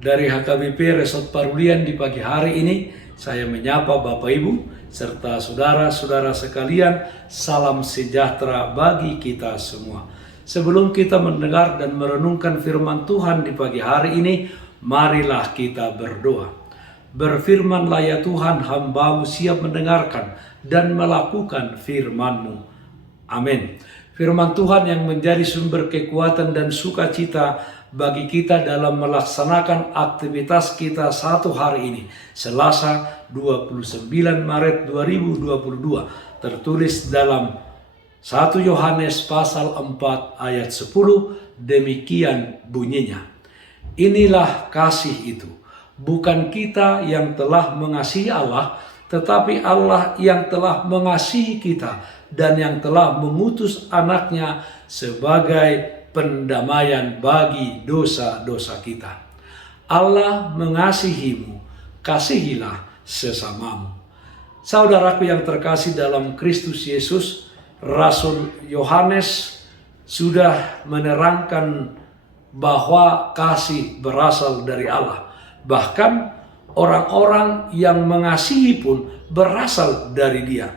Dari HKBP Resort Parulian di pagi hari ini, saya menyapa Bapak Ibu serta saudara-saudara sekalian, salam sejahtera bagi kita semua. Sebelum kita mendengar dan merenungkan firman Tuhan di pagi hari ini, marilah kita berdoa. Berfirmanlah ya Tuhan, hamba-Mu siap mendengarkan dan melakukan firman-Mu. Amin. Firman Tuhan yang menjadi sumber kekuatan dan sukacita bagi kita dalam melaksanakan aktivitas kita satu hari ini, Selasa 29 Maret 2022, tertulis dalam 1 Yohanes pasal 4 ayat 10, demikian bunyinya. Inilah kasih itu, bukan kita yang telah mengasihi Allah, tetapi Allah yang telah mengasihi kita dan yang telah mengutus anaknya sebagai pendamaian bagi dosa-dosa kita. Allah mengasihimu, kasihilah sesamamu. Saudaraku yang terkasih dalam Kristus Yesus, Rasul Yohanes sudah menerangkan bahwa kasih berasal dari Allah. Bahkan orang-orang yang mengasihi pun berasal dari Dia.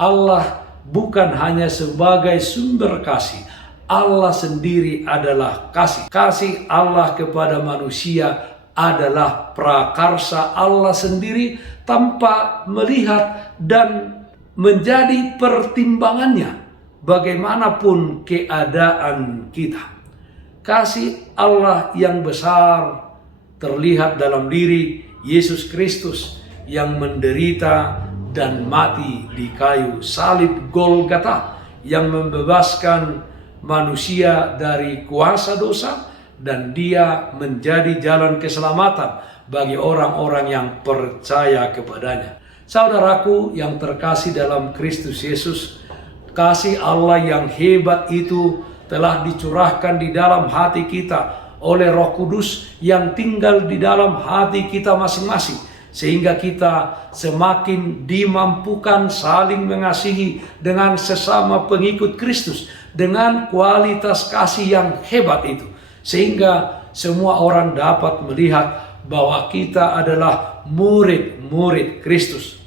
Allah bukan hanya sebagai sumber kasih, Allah sendiri adalah kasih. Kasih Allah kepada manusia adalah prakarsa Allah sendiri tanpa melihat dan menjadi pertimbangannya bagaimanapun keadaan kita. Kasih Allah yang besar terlihat dalam diri Yesus Kristus yang menderita dan mati di kayu salib Golgota, yang membebaskan manusia dari kuasa dosa dan Dia menjadi jalan keselamatan bagi orang-orang yang percaya kepadanya. Saudaraku yang terkasih dalam Kristus Yesus, kasih Allah yang hebat itu telah dicurahkan di dalam hati kita oleh Roh Kudus yang tinggal di dalam hati kita masing-masing, sehingga kita semakin dimampukan saling mengasihi dengan sesama pengikut Kristus dengan kualitas kasih yang hebat itu, sehingga semua orang dapat melihat bahwa kita adalah murid-murid Kristus.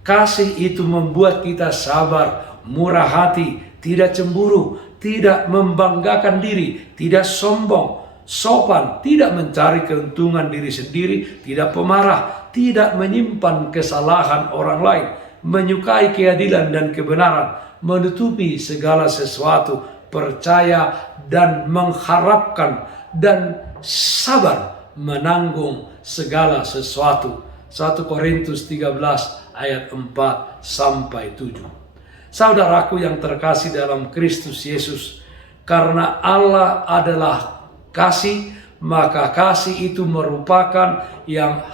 Kasih itu membuat kita sabar, murah hati, tidak cemburu, tidak membanggakan diri, tidak sombong, sopan, tidak mencari keuntungan diri sendiri, tidak pemarah, tidak menyimpan kesalahan orang lain, menyukai keadilan dan kebenaran, menutupi segala sesuatu, percaya dan mengharapkan, dan sabar menanggung segala sesuatu. 1 Korintus 13 ayat 4 sampai 7. Saudaraku yang terkasih dalam Kristus Yesus, karena Allah adalah kasih, maka kasih itu merupakan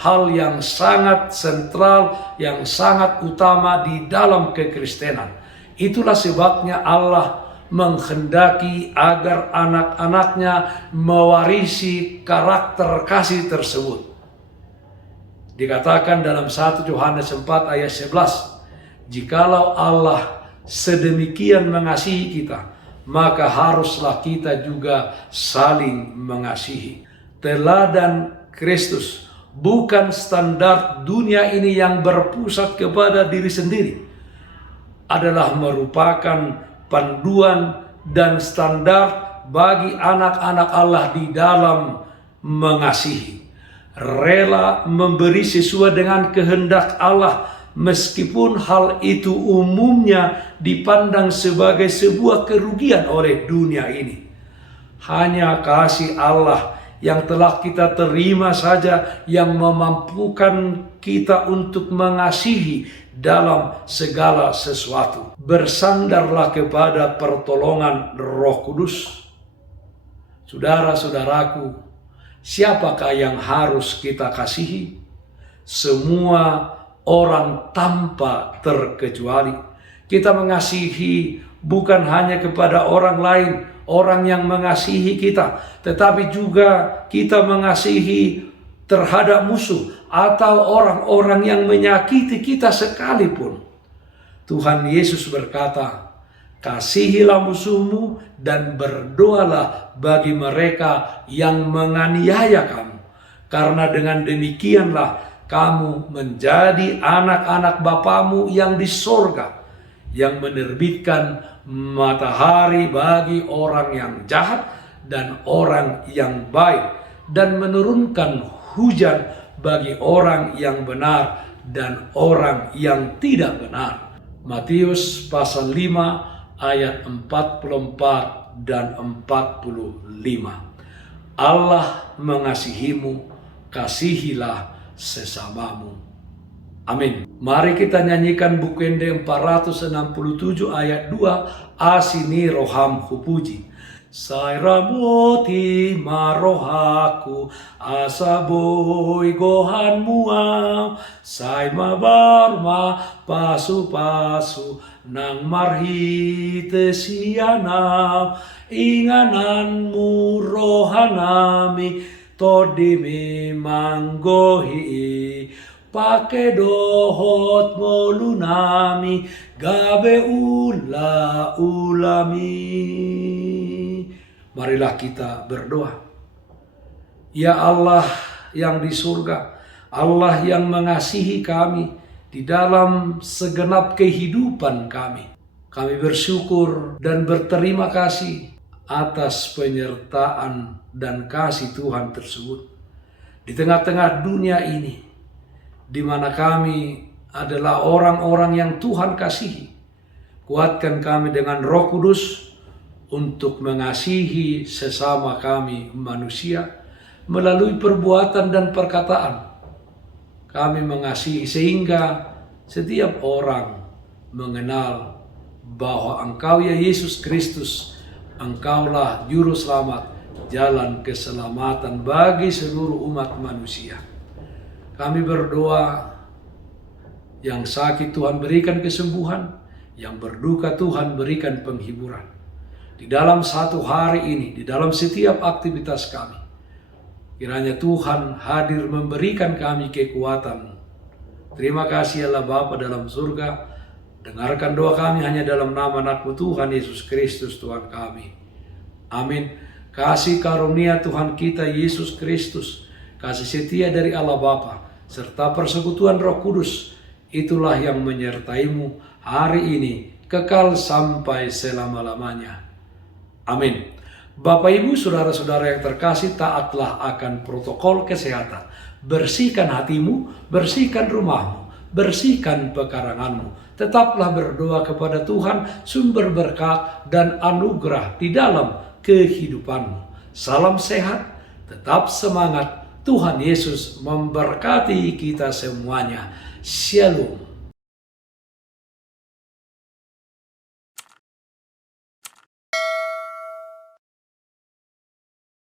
hal yang sangat sentral, yang sangat utama di dalam kekristenan. Itulah sebabnya Allah menghendaki agar anak-anaknya mewarisi karakter kasih tersebut. Dikatakan dalam 1 Yohanes 4 ayat 11, jikalau Allah sedemikian mengasihi kita, maka haruslah kita juga saling mengasihi. Teladan Kristus bukan standar dunia ini yang berpusat kepada diri sendiri, adalah merupakan panduan dan standar bagi anak-anak Allah di dalam mengasihi. Rela memberi sesuai dengan kehendak Allah, meskipun hal itu umumnya dipandang sebagai sebuah kerugian oleh dunia ini. Hanya kasih Allah yang telah kita terima saja yang memampukan kita untuk mengasihi dalam segala sesuatu. Bersandarlah kepada pertolongan Roh Kudus. Saudara-saudaraku, siapakah yang harus kita kasihi? Semua orang tanpa terkecuali. Kita mengasihi bukan hanya kepada orang lain, orang yang mengasihi kita, tetapi juga kita mengasihi terhadap musuh atau orang-orang yang menyakiti kita sekalipun. Tuhan Yesus berkata, kasihilah musuhmu dan berdoalah bagi mereka yang menganiaya kamu. Karena dengan demikianlah kamu menjadi anak-anak Bapamu yang di sorga, yang menerbitkan matahari bagi orang yang jahat dan orang yang baik, dan menurunkan hujan bagi orang yang benar dan orang yang tidak benar. Matius pasal 5 ayat 44 dan 45. Allah mengasihimu, kasihilah sesamamu. Amin. Mari kita nyanyikan Bukende 467 ayat 2. Asini rohamku puji. Sairaboti marohaku asaboi gohan muam. Sai mabarma pasu-pasu nang marhite sianam. Ingananmu rohanami todimi manggohi. Pake dohot molunami gabe ula ulami. Marilah kita berdoa. Ya Allah yang di surga, Allah yang mengasihi kami di dalam segenap kehidupan kami. Kami bersyukur dan berterima kasih atas penyertaan dan kasih Tuhan tersebut. Di tengah-tengah dunia ini, di mana kami adalah orang-orang yang Tuhan kasihi, kuatkan kami dengan Roh Kudus untuk mengasihi sesama kami manusia melalui perbuatan dan perkataan. Kami mengasihi sehingga setiap orang mengenal bahwa Engkau ya Yesus Kristus, Engkaulah Juru Selamat, jalan keselamatan bagi seluruh umat manusia. Kami berdoa, yang sakit Tuhan berikan kesembuhan, yang berduka Tuhan berikan penghiburan. Di dalam satu hari ini, di dalam setiap aktivitas kami, kiranya Tuhan hadir memberikan kami kekuatan. Terima kasih Allah Bapa dalam surga. Dengarkan doa kami hanya dalam nama anak-Mu Tuhan Yesus Kristus Tuhan kami. Amin. Kasih karunia Tuhan kita Yesus Kristus, kasih setia dari Allah Bapa, serta persekutuan Roh Kudus, itulah yang menyertaimu hari ini, kekal sampai selama-lamanya. Amin. Bapak Ibu, saudara-saudara yang terkasih, taatlah akan protokol kesehatan. Bersihkan hatimu, bersihkan rumahmu, bersihkan pekaranganmu. Tetaplah berdoa kepada Tuhan, sumber berkat dan anugerah di dalam kehidupanmu. Salam sehat, tetap semangat. Tuhan Yesus memberkati kita semuanya. Shalom.